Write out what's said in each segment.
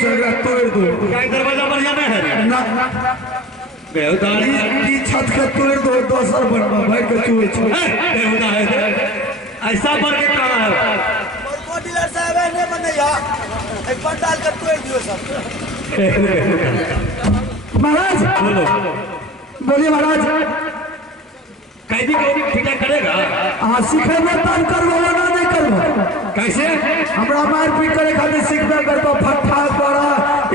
झगड़ा तोड़ दो। क्या दरवाजा पर जाना है ना बेहुदारी ई छत के तोड़ दो, दोसर बनवा भाई के चुए छे बेहुदा है ऐसा पर के कहां है को डीलर साहब है ने बनैया एक पंडाल का तोड़ दियो सब। महाराज बोलो बोलिए महाराज। कैदी को ठिका करेगा हाँ सीखे में काम करबो ना नहीं करबो। कैसे हमरा मारपीट करे खातिर सीखना करतो, फट्टा करा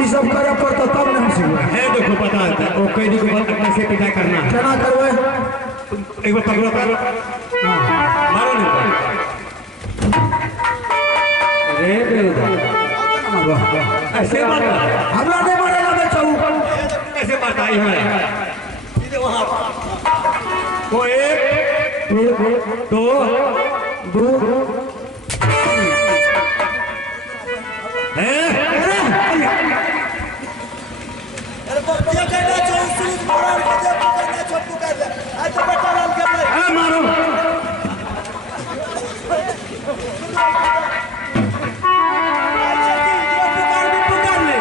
ई सब करे पड़तो तब ना हम सीखबो। है देखो पता है वो कैदी को बात कैसे पिटाई करना है। केना करबे एक बार पकड़ो पकड़ो मारो नहीं रे बेहुदा ऐसे मारना हमरा नहीं मारेगा बचाऊ। कैसे मारता है सीधे वहां वो एक दो अरे बच्चा कहना चाहिए सुनील मोराल के जब कहना छोटू कर दे आज तो बच्चा लाल कर दे मारो पुकार ले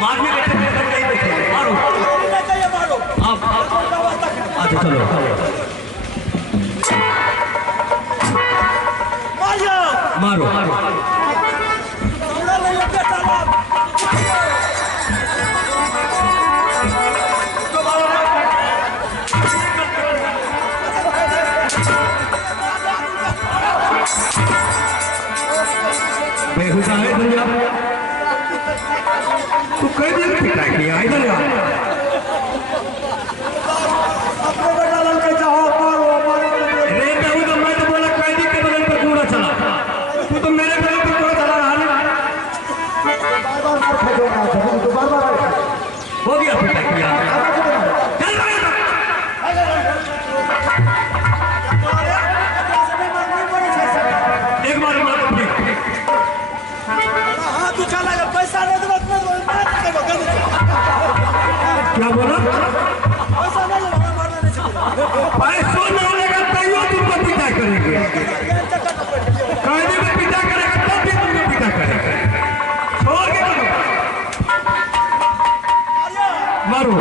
मारने बैठे मारो चलो मारो बेहुदा है भैया तू कई दिन पिटा किया इधर आ अरे बेहुदा मैं तो बोला कैदी के बगल पर घोड़ा चला तू तो मेरे बगल पर घोड़ा चला रहा हो गया पिटा किया चल एक बार पैसा नहीं दो क्या बोला पैसा नहीं मारना नहीं पैसों नहीं लेगा तैयो तुमको पिटा करेंगे कैदी में पिटा करेगा तब भी तुमको पिटा करेगा छोड़ के मारो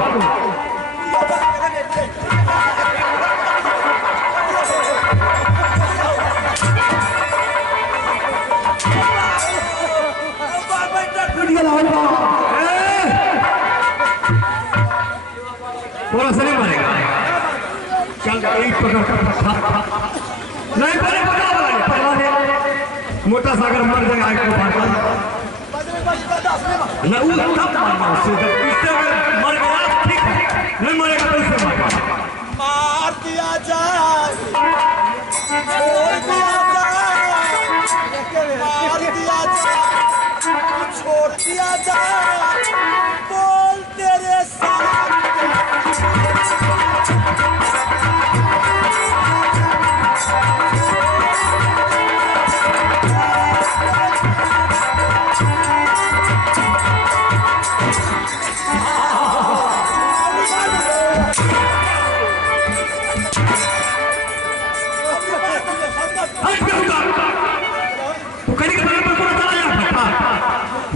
थोड़ा सा नहीं मारेगा चल एक पकड़ नहीं पहले पकड़ा मोटा सागर मर जाएगा आग को मारता ना वो तब मारना उससे इससे अगर मर गया ठीक है नहीं मरेगा तो इससे मारना मार दिया जाए छोड़ दिया जाए मार दिया जाए छोड़ दिया जाए बोल तेरे साथ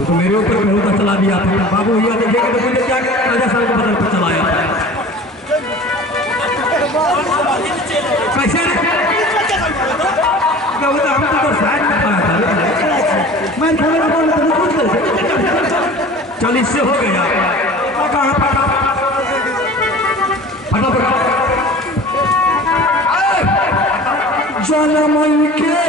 तो मेरे ऊपर बेहुदा चला दिया था बाबू भैया देखेगा तो मुझे क्या राजा साहब के बदल पर चलाया कैसे बेहुदा हम तो साइड में पाया था मैं थोड़ा कुछ कर चल इससे हो गया जनम के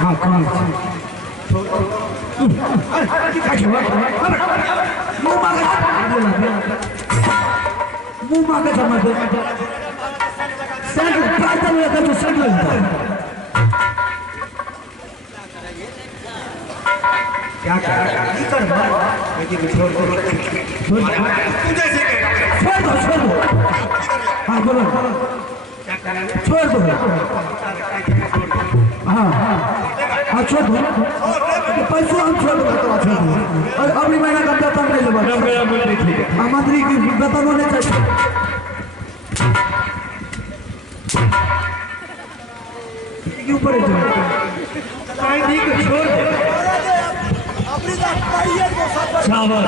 हाँ कौन मुंह मांगे समझ क्या कर लेकिन छोड़ दो तू जैसे कहेगा। छोड़ दो हाँ बोलो छोड़ दो हाँ हाँ छोड़ दो पैसे हम छोड़ दो छोड़ दो और अगली महीना का वेतन ले लो मेरा मंत्री ठीक है। मंत्री की वेतन होने चाहिए के ऊपर है ठीक है छोड़ दे अपनी पाइए को सब शाबाश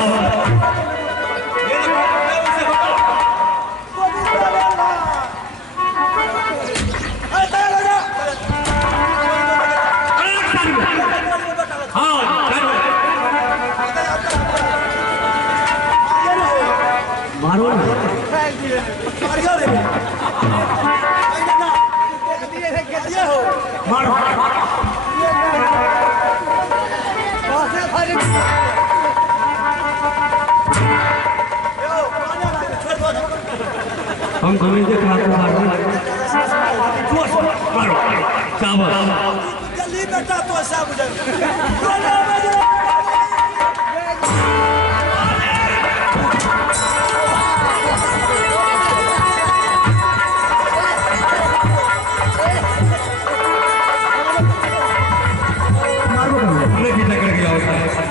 मारो मारो हम कमेंट के खा मारो शाबाश जल्दी बेटा तो सब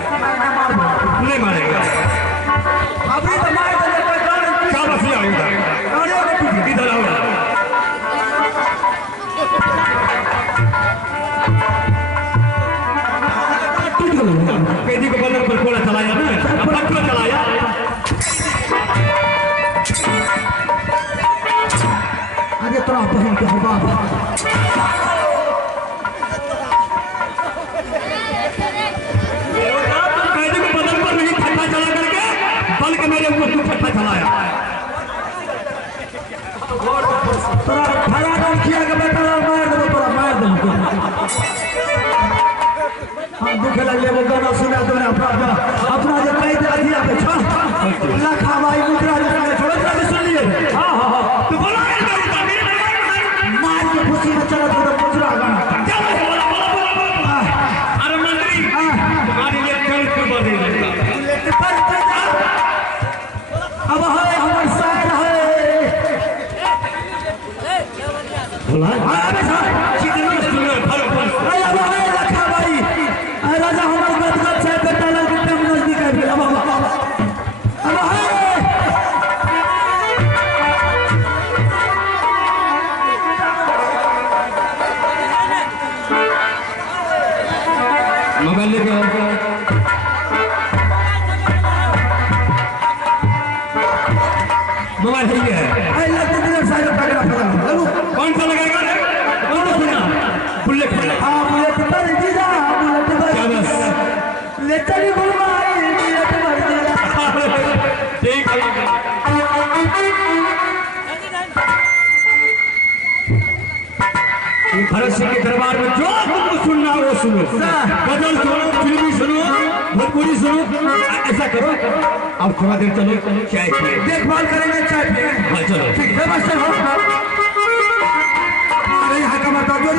नहीं मारेगा अभी तो मार दे कोई कारण क्या बस आएगा इधर आओ कैदी को बंदर पर कोड़ा चलाया ना पत्थर चलाया आगे तरह पहन के बाबा बल्कि मेरे ऊपर तू पट्टा चलाया तोरा भरा नहीं किया के बेटा मार दे तोरा मार दे हम दुख लगे वो गाना सुना तो अपना जो कही दे दिया पे छ लाखा भाई मुद्रा ने छोड़ के सुन लिए हां हां हां तो बोला मार के खुशी में चला तो मुद्रा गाना अरे मंत्री तुम्हारे लिए कल खबर दे अब है हमार शायर है बोला अरे साहब कितना सुनो अरे अब है लखा भाई राजा हमार गदगद से बेटा लग के नजदीक आ गया अब है मोबाइल लेके मोबाइल है आई लगते दिन साइड पकड़ा चलो कौन सा लगाएगा कौन सा सुना बुलेट हां बुलेट पर दीदा बुलेट पर क्या बस ले चली बुलवाई बुलेट पर दीदा ठीक है भरत सिंह के दरबार में जो तुमको सुनना वो सुनो गजल सुनो फिल्मी सुनो भोजपुरी सुनो ऐसा करो अब थोड़ा देर चलो चाय पिए देखभाल करेंगे चाय पिए हाँ चलो ठीक है बस हो अरे यहाँ का बता दो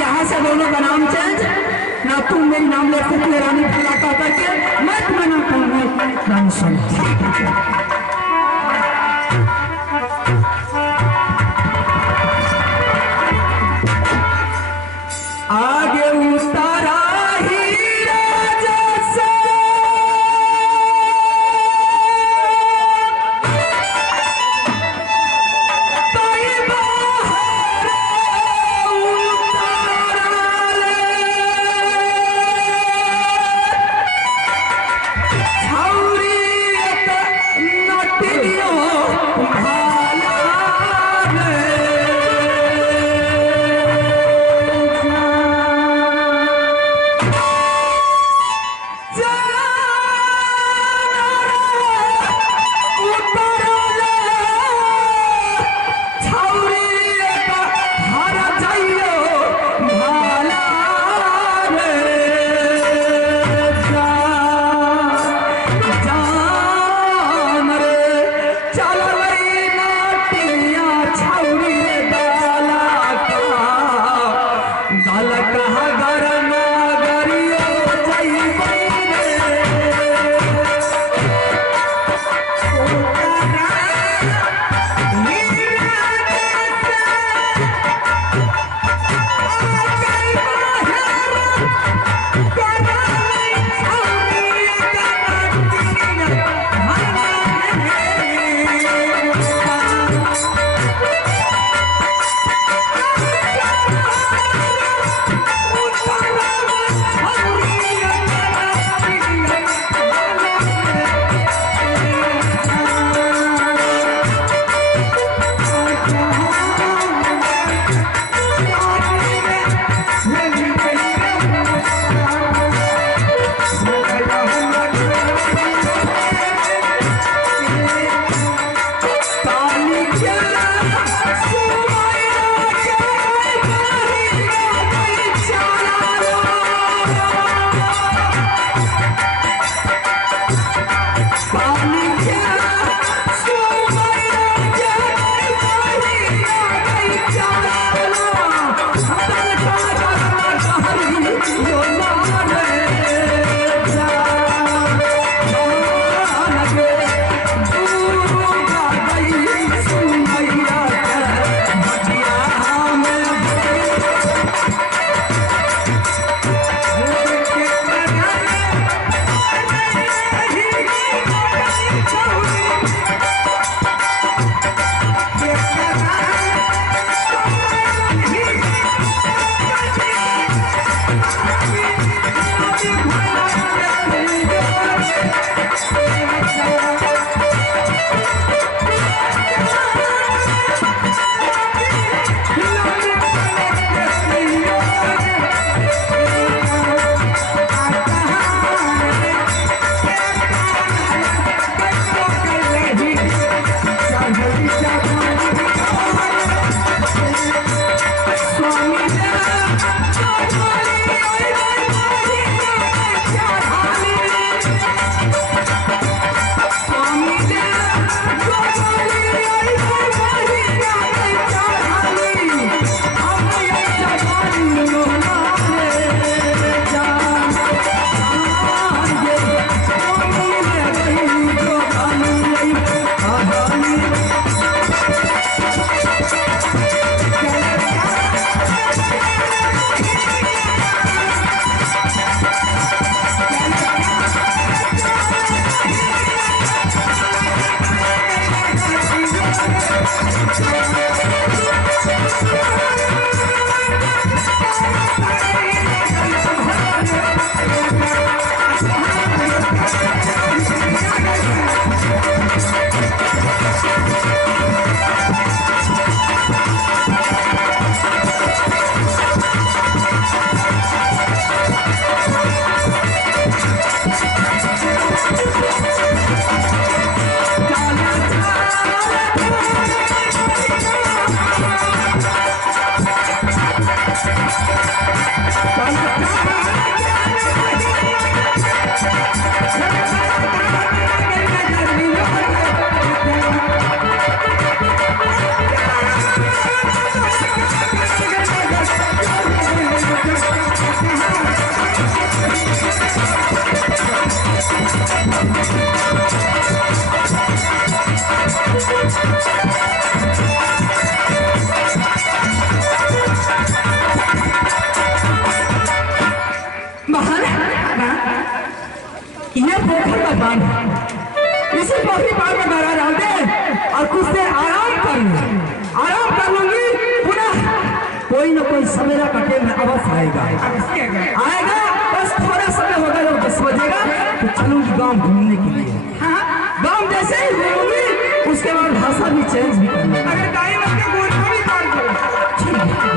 यहाँ से दोनों का नाम चेंज, ना तुम मेरी नाम ले सकती हो रानी फूला का करके, मैं तुम्हें ना कहूँगी रानी सोना। आगे उतारा ही राजा से ये पोखर का बांध है, इसी पोखरी बांध में डरा डाल दे और कुछ देर आराम कर लूंगी। पुनः कोई न कोई सवेरा का टेम में अवश्य आएगा। बस थोड़ा समय होगा, लोग 10 बजेगा तो चलूंगी गांव घूमने के लिए। गांव जैसे ही घूमूंगी उसके बाद भाषा भी चेंज भी कर लूंगी। अगर टाइम आपके गोल को भी काट दो, ठीक है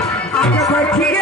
आगे बैठिए।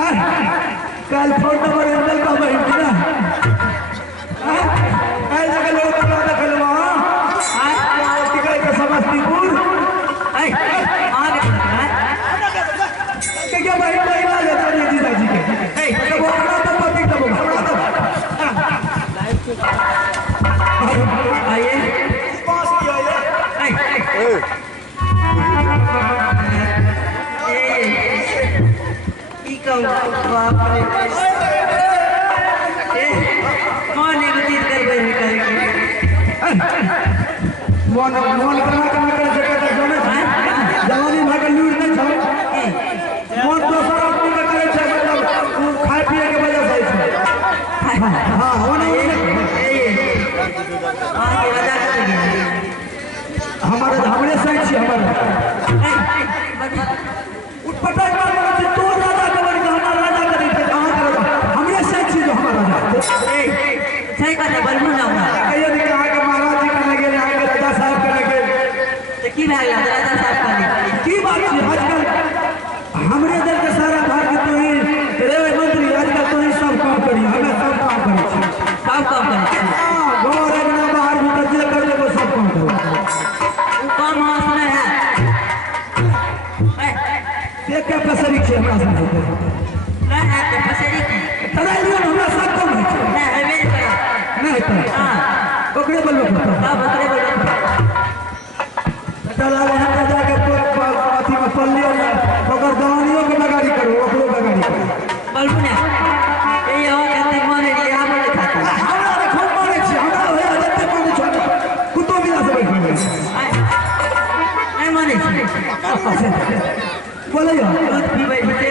कल फोन नंबर एंडल का बहिन की ना ऐ जगह लोग बता दे खलवा हां टिकरे के समस्तीपुर ऐ के क्या भाई भाई ना जाता है जीजा जी के ऐ तो वो बड़ा तो पति तो आइए पास किया ये मोन करना कर सकता जोने जवानी भाग लूट नहीं छ मोन दोसर आदमी के करे छै मतलब खाए पिए के वजह से हां होने हमारे साइड से हमारे उठपटाई मार से तो राजा कबर के हमारा राजा करे थे कहां का हमरे साइड से जो हमारा राजा सही कहते बलबू ना होगा ये नहीं कहा कि महाराज जी का लगे यहाँ के राजा साहब का लगे तो की भाग राजा साहब का की बात है आजकल हमरे दल के सारा भाग तो ही रेलवे मंत्री आजकल तो ही सब काम करी हमें सब काम करी सब काम करे गोर एकना बाहर भी तजिया कर ले वो सब काम करो वो काम हां सुने है ये क्या पसरी छे हमरा से ना है तो पसरी की तराई लियो हमरा सब काम है ना है मेरे पर नहीं तो हां ओकरे बोलो का बकरे बोलो चला वहां जाके अथी में पल्ली और ओकर दवानियों के बगाड़ी करो ओकरो बगाड़ी करो बलबू ने ये हो कहते माने ये आप बोले खाता हमरा रे खूब माने छी हमरा होय जते माने छोड़ कुत्तो भी ना से बैठ नहीं माने बोले यो दूध पीबै छै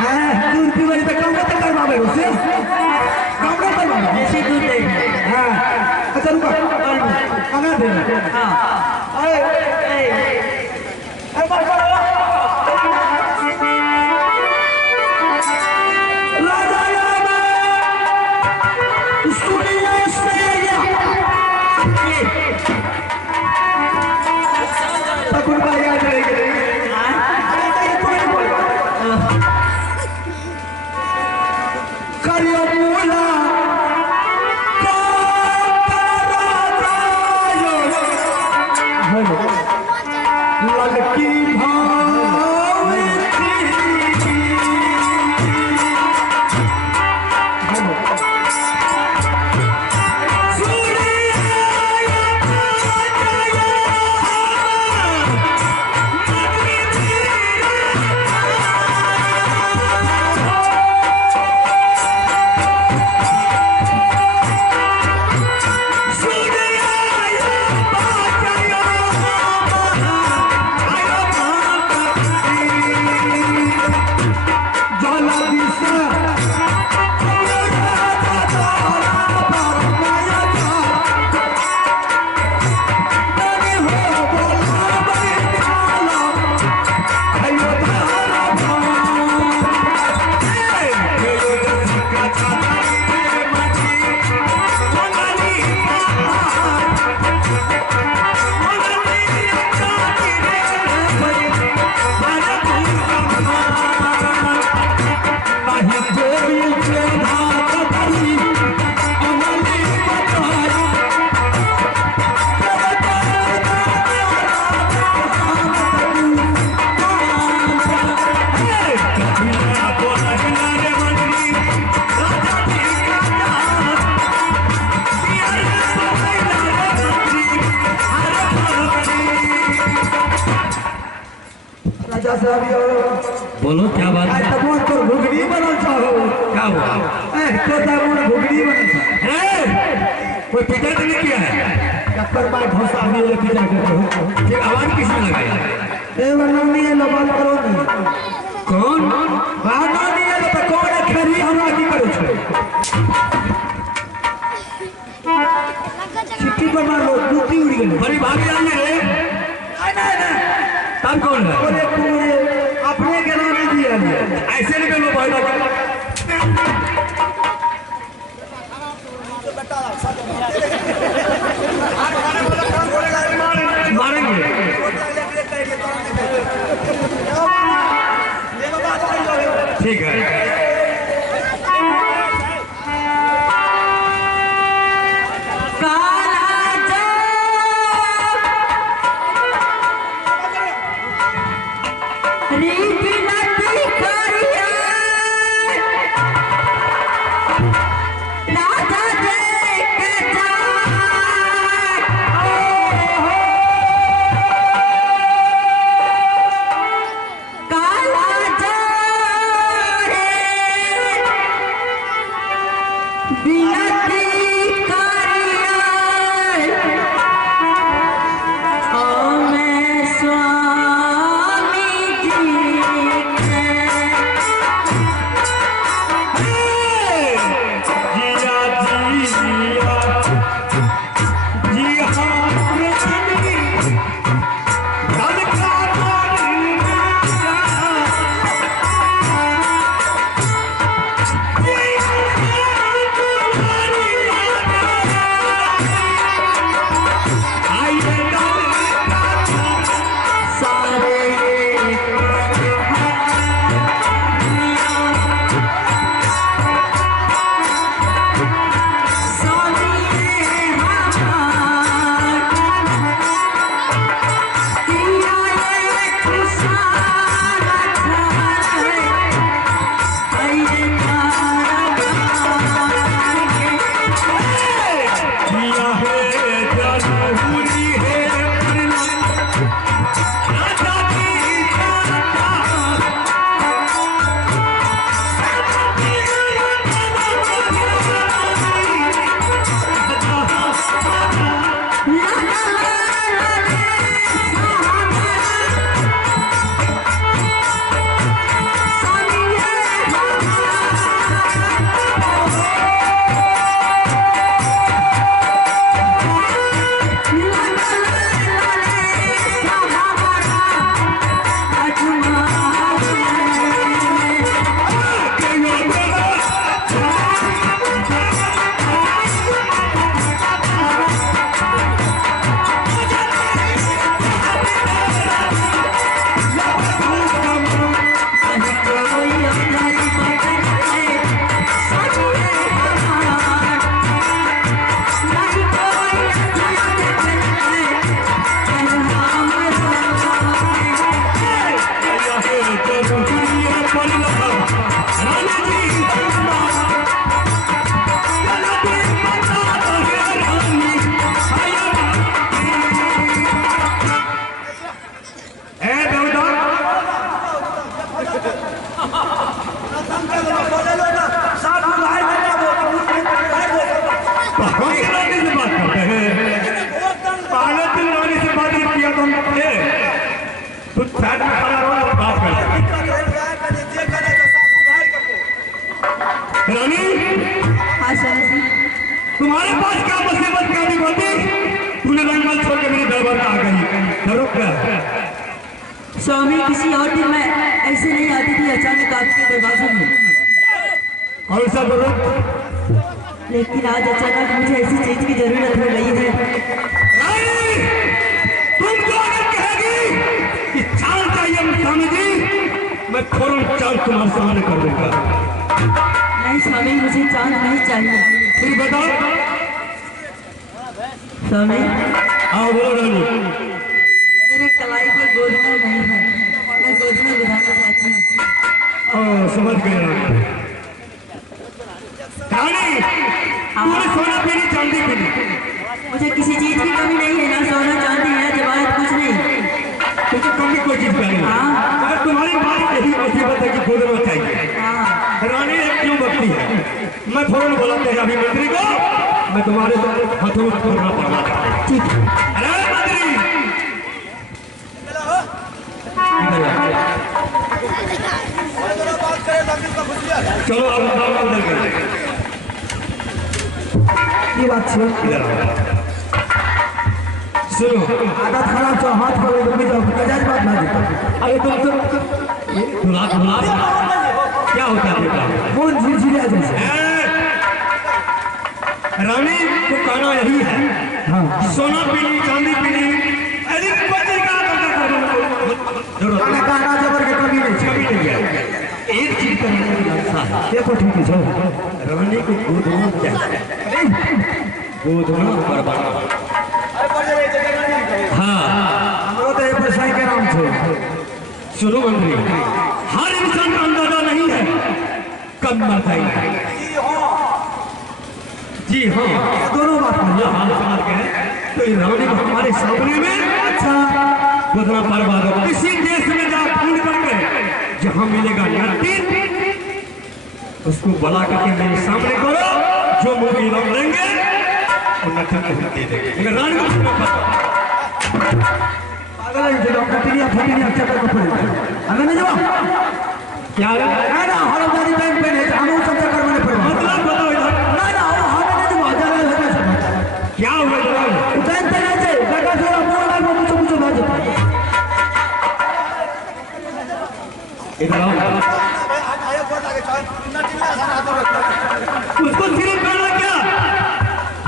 हां दूध पीबै त कम त करबाबे उसे कम करबाबे देसी दूध दे हां अच्छा रुको आना दे हां नहीं कोई साहब और बोलो क्या बात आज है? तब तो घुगनी बनल चाहो क्या हुआ? तो तब घुगनी बनल चाहो कोई पिता तो नहीं किया है? कपर बात भोसा भी लेके जाके फिर आवाज किसने लगाया? ए वरना नहीं है लो बात करो नहीं कौन? वरना नहीं है तो कौन है खरी हमरा की करो छे चिट्ठी पर मार लो टूटी उड़ गई बड़ी भाभी आई है। नहीं तब कौन है? बोले पूरे अपने के नाम में दिया है ऐसे नहीं बोलो भाई लोग। मारेंगे। ठीक है। रानी तुम्हारे पास क्या मुसीबत क्या नहीं होती? तूने रंगमल छोड़ के मेरे दरबार में आ गई, डरो क्या? स्वामी किसी और दिन मैं ऐसे नहीं आती थी अचानक आपके दरवाजे में, कौन सा डरो? लेकिन आज अचानक मुझे ऐसी चीज की जरूरत हो गई है। रानी तुम जो अगर कहेगी कि चाल चाहिए स्वामी जी, मैं फौरन चाल तुम्हारे सामने कर दूंगा। नहीं स्वामी मुझे चांद नहीं चाहिए। फिर बताओ स्वामी। हाँ बोलो रानी। मेरे कलाई की गोदना नहीं है, मैं गोदना गिराना चाहती हूँ। समझ गए रानी। तूने सोना पीनी चांदी पीनी? मुझे किसी चीज की कमी नहीं है, ना सोना चांदी है जवाहर कुछ नहीं। तुझे कमी कोई चीज पहनी? हाँ। अगर तुम्हारे यही मुसीबत है कि खोदना चाहिए। रानी क्यों बकती है? मैं फौरन बोला तेरे अभी मंत्री को, मैं तुम्हारे हाथों में खोदना पड़वा। ठीक है। अरे मंत्री बात करें लंबी का घुसिया चलो अब अंदर गए। ये बात सुनो, सुनो आदत खराब छो, हाथ पर रुक जाओ, नजायज बात ना दे। अरे तुम क्या होता है बेटा? कौन झिझिया जैसे? रानी को कहना यही है, हाँ सोना पीली चांदी पीली गाना गाना जबर के कमी नहीं है। एक चीज करने की लालसा है। देखो ठीक है रानी को गोदना चाहिए, गोदना बर्बाद। हाँ हमरो तो ये पैसा के नाम से। सुनो मंत्री, हर इंसान का अंदाजा नहीं है कब मर जाएगा। जी हाँ, दोनों बात कर यह हाल समझ गए तो ये रानी को हमारे सामने में अच्छा गोदना बर्बाद होगा। इसी देश में जा ढूंढ करके जहाँ मिलेगा नट्टी उसको बुला करके मेरे सामने करो, जो मूवी लोग लेंगे वो नट्टी को दे देंगे। मगर रानी को सुनो पागल है जो कटिया फटिया चक्कर को पड़े हमें नहीं जवाब क्या ना ना हमारी बैंक पे नहीं हमें सब चक्कर में पड़े मतलब बताओ इधर ना ना हमें नहीं जवाब जाना है क्या हुआ जनाब? बैंक पे नहीं जाए बेटा थोड़ा बोल रहा है कुछ कुछ बात इधर आओ, आगे कोर्ट आगे चल ना टीवी में आसान हाथों रखो उसको सिर्फ करना क्या?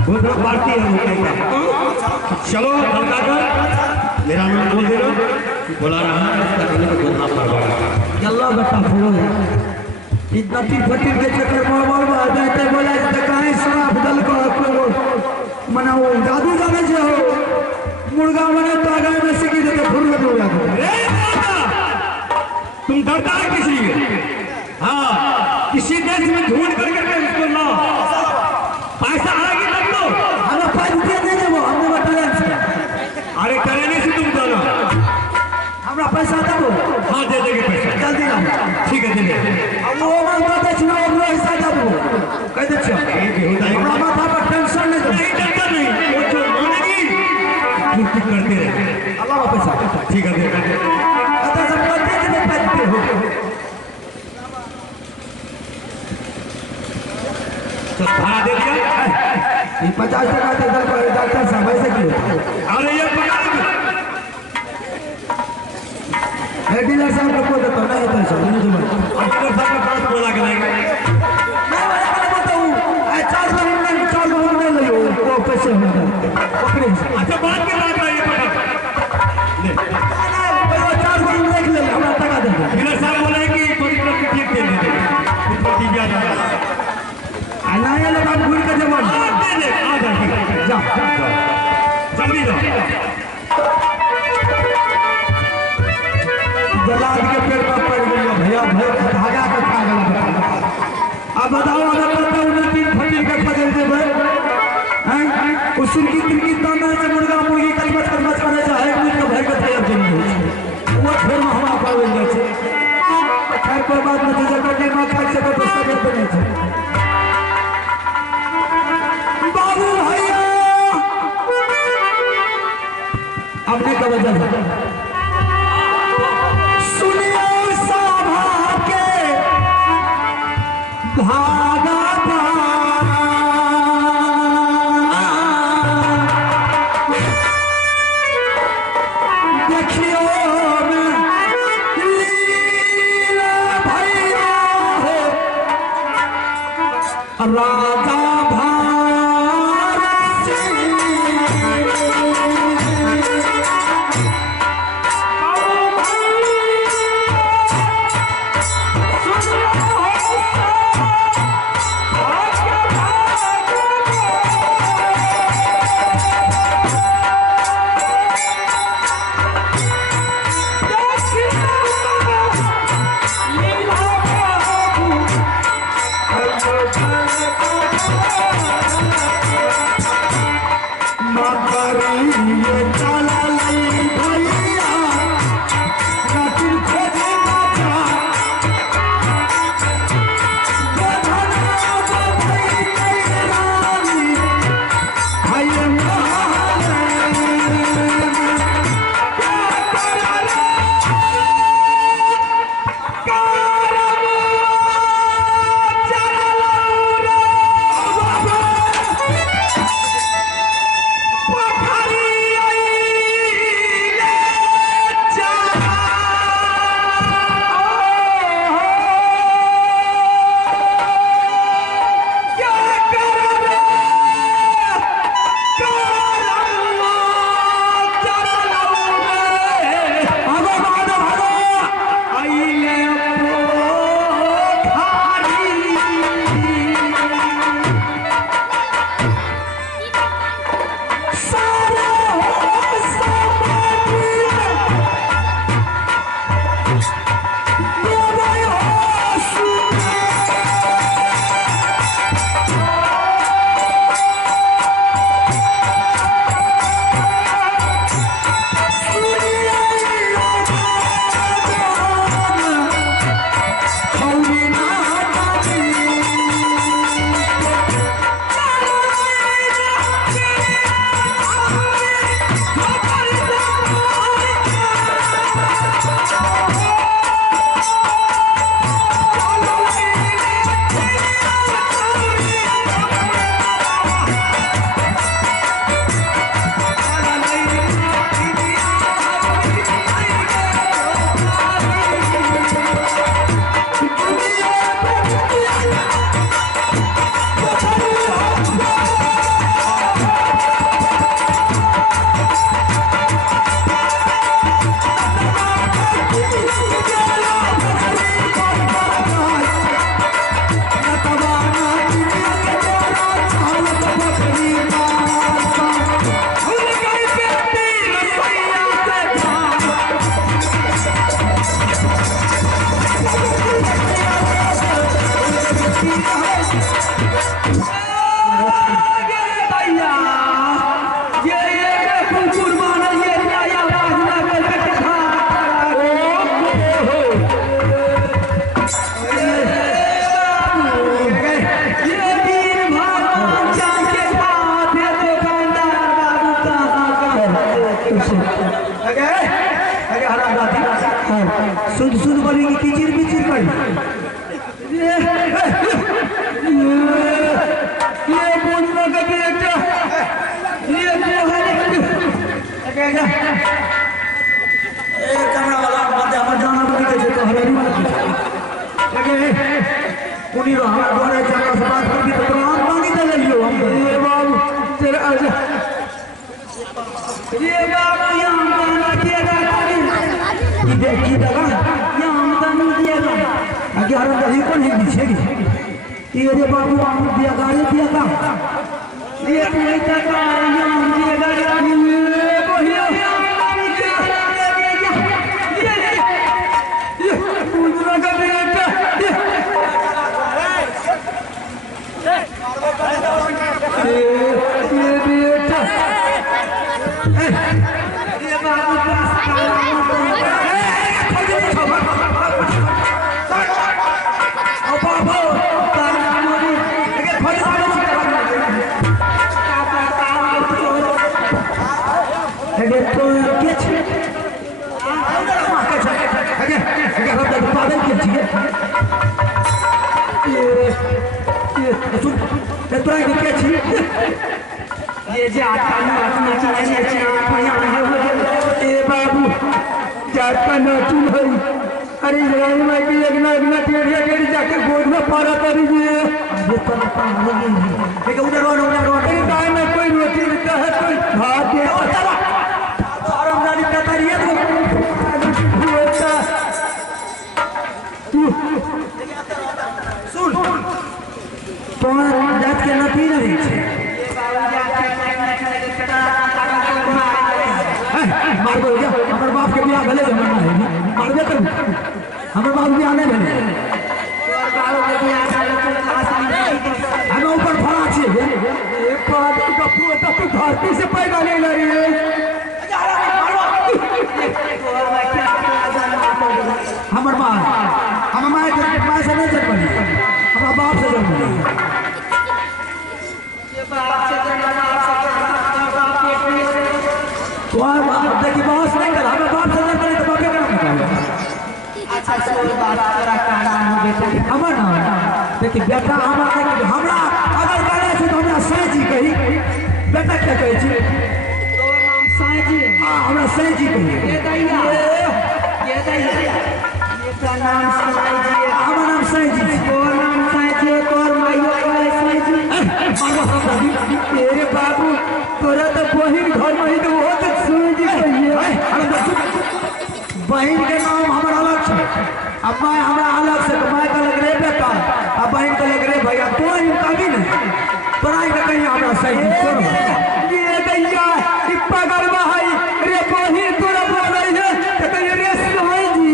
वो तो पार्टी है वो कहेगा। चलो हल्का कर, मेरा नाम बोल देना, बुला रहा है उसका कहने को बोलना पड़ेगा। यल्ला बेटा फोड़ो इतना टी फटी के चक्कर में बोल बोल जाते बोला तो कहीं शराब दल को आपको मना वो जादू जाने से हो मुर्गा बने तो आगे में सिकी देते फुल में डूब जाते अरे बाबा, तुम डरता है किस लिए? हाँ, किसी देश में ढूंढ करके उसको लाओ, पैसा आएगी तब तो। हमें 5 रुपया दे दे वो हमने बताया से अरे करने से तुम डालो, हमरा पैसा दे दो। हाँ दे देंगे पैसा, जल्दी ना ठीक है दे देंगे। अब वो मांगता था चुनाव अपना हिस्सा दे दो कह दे छो हमरा माथा पर टेंशन नहीं दो नहीं डरता नहीं, वो जो मानेगी ठीक करते रहे। अल्लाह पैसा ठीक है दे देंगे। पता सब करते थे 5 रुपया हो तो भाड़ा दे दिया। ये 50 टका दे दल पर डॉक्टर साहब ऐसे क्यों? अरे ये पकड़ डीलर साहब को बोल देता नहीं तो सब नहीं जुमा डॉक्टर साहब का बात बोला के नहीं। मैं बताऊं 4 महीने ले लो वो पैसे हो गए पकड़े। अच्छा बात के बाद ये पकड़ ले। वो 4 महीने देख ले हमरा टका दे दे। डीलर साहब बोला है कि कोई प्रॉफिट ठीक दे देंगे, उसको दी जा रहा है। नया लोग आप घूर के जमा दे दे आ जा जल्दी जाओ। जलाद के पेड़ पर पड़ गई भैया भैया धागा के खा गया। अब बताओ अगर पता उन्हें 3 फटीर के बदल दे हैं उस की तिरकी दाना से मुर्गा मुर्गी कलमत करे चाहे एक का भय का तैयार जन्म वो फिर हवा पावे जाए खैर कोई बात नहीं जगह के मां खा सके तो सब बने छे। बाबू भैया अपने का वजह सुनिए सभा के भागा देखियो लीला भैया हो राजा चला भैया शुद्ध शुद्ध बोलेगी किचिर पिचिर कर ये बोलना का बेटा ये जो है ए कैमरा वाला बंदे हमर जाना पड़ी के तो हरारी वाला उन्हीं रो हमारा द्वारा जाकर से बात करके तो हम मांगी दे लियो हम ये बाबू तेरा ये बाबू यहाँ गाना दिएगा की दगा यहाँ गाना दिएगा आगे हर दही कौन है पीछे ये रे बाबू हम दिएगा ये दिएगा ये कोई दगा यहाँ दिएगा ये बोलियो ये बुलबुला का बेटा ये बेटा ये बाबू पास ये जे बाबू जाता नाचू भाई अरे रानी माई की एक टेढ़िया टेढ़ी जाके गोद में पारा करी ये उधर गाय में कोई रोटी देता है कोई भात दे सुन जात के ना पी रही मार दो क्या हमारे बाप के बियाह भले जमाना है मार दे तुम हमारे बाप बियाह नहीं भले हमें ऊपर फड़ा चाहिए एक बात का पोता तो धरती से पैदा नहीं ला रही है हमारे बाप हमारे माँ से नहीं जन्म ली हमारे बाप से जन्म ली देखिए बहुत नहीं करा हमें बाप से नहीं तो बाप क्या निकालो अच्छा कोई बात तेरा कहना है बेटा हमारा नाम देखिए बेटा हमारा हमरा अगर कहना है तो हमरा साईं जी कही बेटा क्या कहे छी तो नाम साईं जी हां हमरा साईं जी कही ये दैया ये का नाम साईं जी हमारा नाम साईं जी तोर नाम साईं जी तोर माइयो साईं जी मारो दादी तेरे बाबू तोरा तो बहिन घर में ही तो वो तो साईं जी कहिए बहन के नाम हमारा अलग है अब मैं हमारा अलग से तो मैं का लग रहे बेटा अब बहन का लग रहे भैया तो इनका भी नहीं तोरा ही कहीं हमारा सही ये दैया इप्पा गरबा है रे बहन तोरा बोल रही है तो कहीं रे साईं जी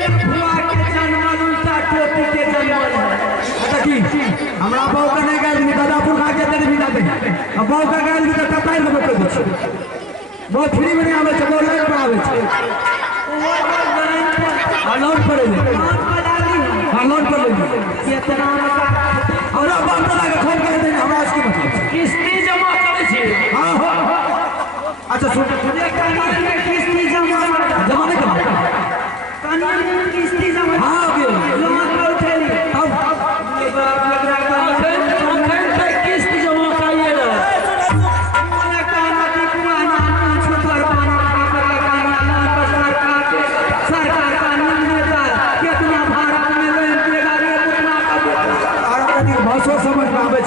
ये बुआ के जन्म उल्टा टोपी के जन्म अच्छा की हमरा बाऊ का नहीं गए दादापुर खा के तेरे बिना दे अब बाऊ का गए तो कताई में बैठ दे बहुत फ्री में आवे छै बहुत लाइन पर आवे छै अलाउड पड़े ले अलाउड पड़े ये तना और अब बात लगा के फोन कर दे हमरा इसकी मतलब किस्ती जमा करे छी हां हां अच्छा सुन ये कानून में किस्ती जमा नहीं करना कानून में किस्ती जमा हां अभी लोन पर उठेली अब ये बात लग रहा है किस्ती जमा चाहिए ना समझ में आवे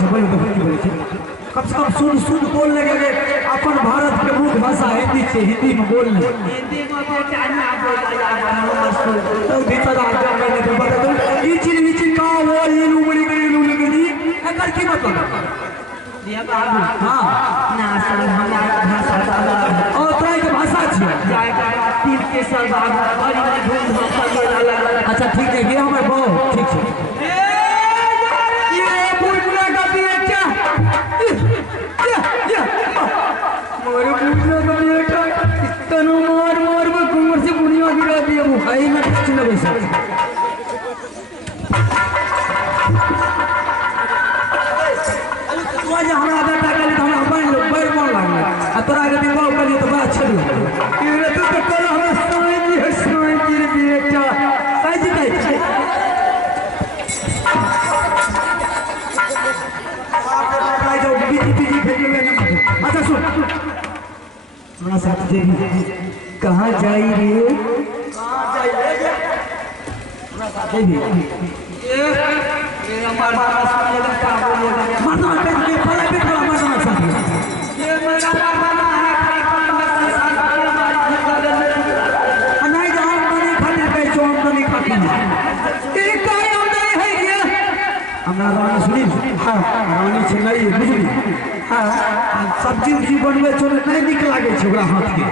कम से कम शुद्ध बोल लगे अपन भारत के मुख्य भाषा हिंदी से हिंदी में बोल ले की मतलब हाँ और तरह के भाषा अच्छा ठीक है, ये हमारे बहु ठीक है। ये बुढ़ना का बेटा, मोरे बुढ़ना का बेटा इतना मार मार में कुमर से बुनिया गिरा दिया वो भाई में कुछ न वैसा। तू आज हमारा बेटा के लिए हमारा बन लो बड़ कौन लागला आ तोरा के दिन बाप के लिए तो बड़ा अच्छा लगा। ये तो कल हमें सोई जी बेटा सही कह अच्छा सुन हमारा साथ देवी कहाँ जाई रे देवी रानी छै नहीं बुझली। हाँ सब्जी उब्जी बनबे छो नहीं निक लागे छै ओकरा हाथ के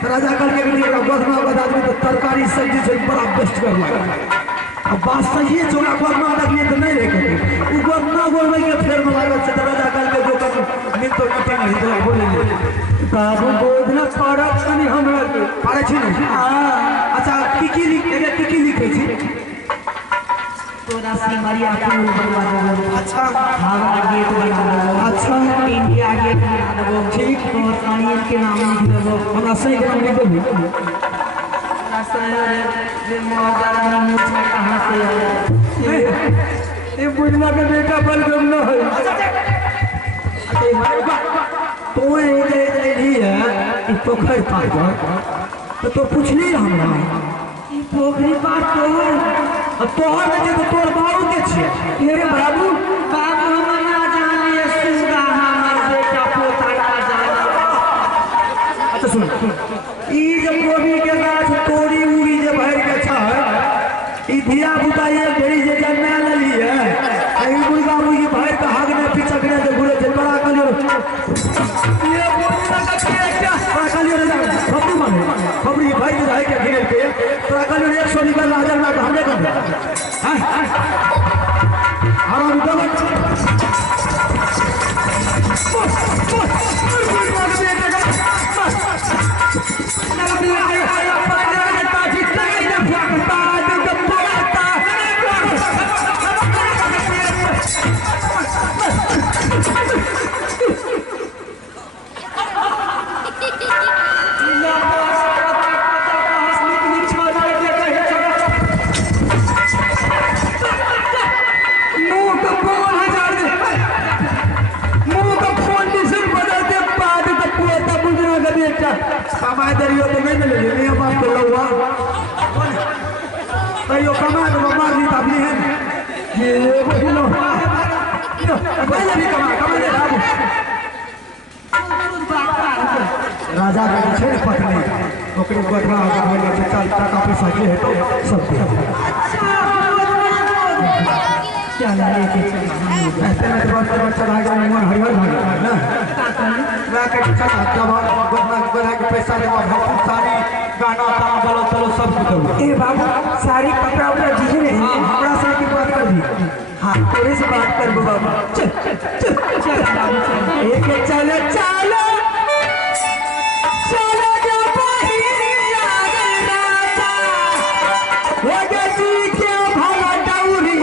तो राजा कहलकै कि ओकरा गोदना बता दे तो तरकारी सब्जी छै बड़ा बेस्ट कर लागे। अब बात सही है ओकरा गोदना देखिए तो नहीं रहे के उ गोदना गोदबै के फेर में लागल छै तो राजा कहलकै जो कर मिल तो कते नहीं तो बोले बाबू गोदना करब कनी हमरा के पारे छै नहीं। हां अच्छा की लिखे छी तोरा सिमरिया पुल बनवा देबो। अच्छा हावड़ा गेट बना देबो। अच्छा इंडिया गेट बना देबो। ठीक तोहर कानियन के नाम लिख देबो। हमरा सही नाम लिख देबी। तोरा से मोहरा मुझे कहां से आया ये बुढ़ना का बेटा बल गम न है। तो ये ली है इस पोखर पार तो पूछली हमरा ई पोखरी पार तोहर में जे तोर बाबू के छियै मेरे बाबू हमर ना जाने सुगा हमर बेटा पोता का जाने। अच्छा सुन ई जे गोभी के गाछ तोड़ी उड़ी जे भर के छै ई धिया पुता ये ढेरी जे जन्मा लेली है आई मुर्गा मुर्गी भर के हगने पिचकने जे घुरे जे बड़ा कलियो ये बोलना का क्या कलियो रे खबरी माने खबरी भर के रह के घेर के तोरा कलियो 100 निकल हजार ना हमने कर आराम दो कमाए दरियो तो नहीं मिले नहीं बात तो लौवा तो कमाए तो मार दी तबली है ये बोलो पहले भी कमाए दे राजा के छे पत्नी ओकरे गोदरा होगा तो चल टाका पैसा के है तो सब क्या लेके ऐसे में तो बच्चा भागा मन हरिहर भागा ना मैं के चला जब गोदना के पैसा देवा भरपूर सारी गाना ताना बोलो चलो सब कुछ ए बाबू सारी कपड़ा उपड़ा दीजिए रे हमरा से की बात कर दी। हां तेरे से बात कर बाबू चल बाबू चल एक चलो चलो चलो जो पहिया राजा वो गजी के भला डौरी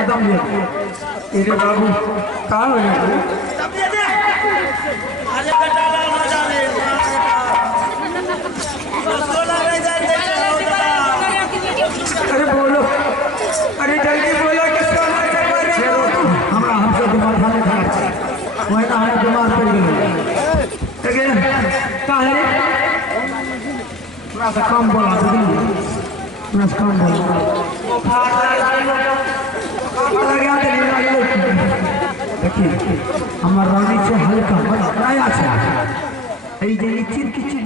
अपना दम ले तेरे बाबू कहाँ हो गया तब ये दे अरे बेटा ला मजा ले दोस्तों लगे जाए अरे बोलो अरे जल्दी बोलो किसका हमारा हमसे दिमाग खाने खा वही ना हमारा दिमाग पड़ गया क्या है थोड़ा सा कम बोला थोड़ा सा कम बोला देखिए हमारा रानी से हल्का नया से चिर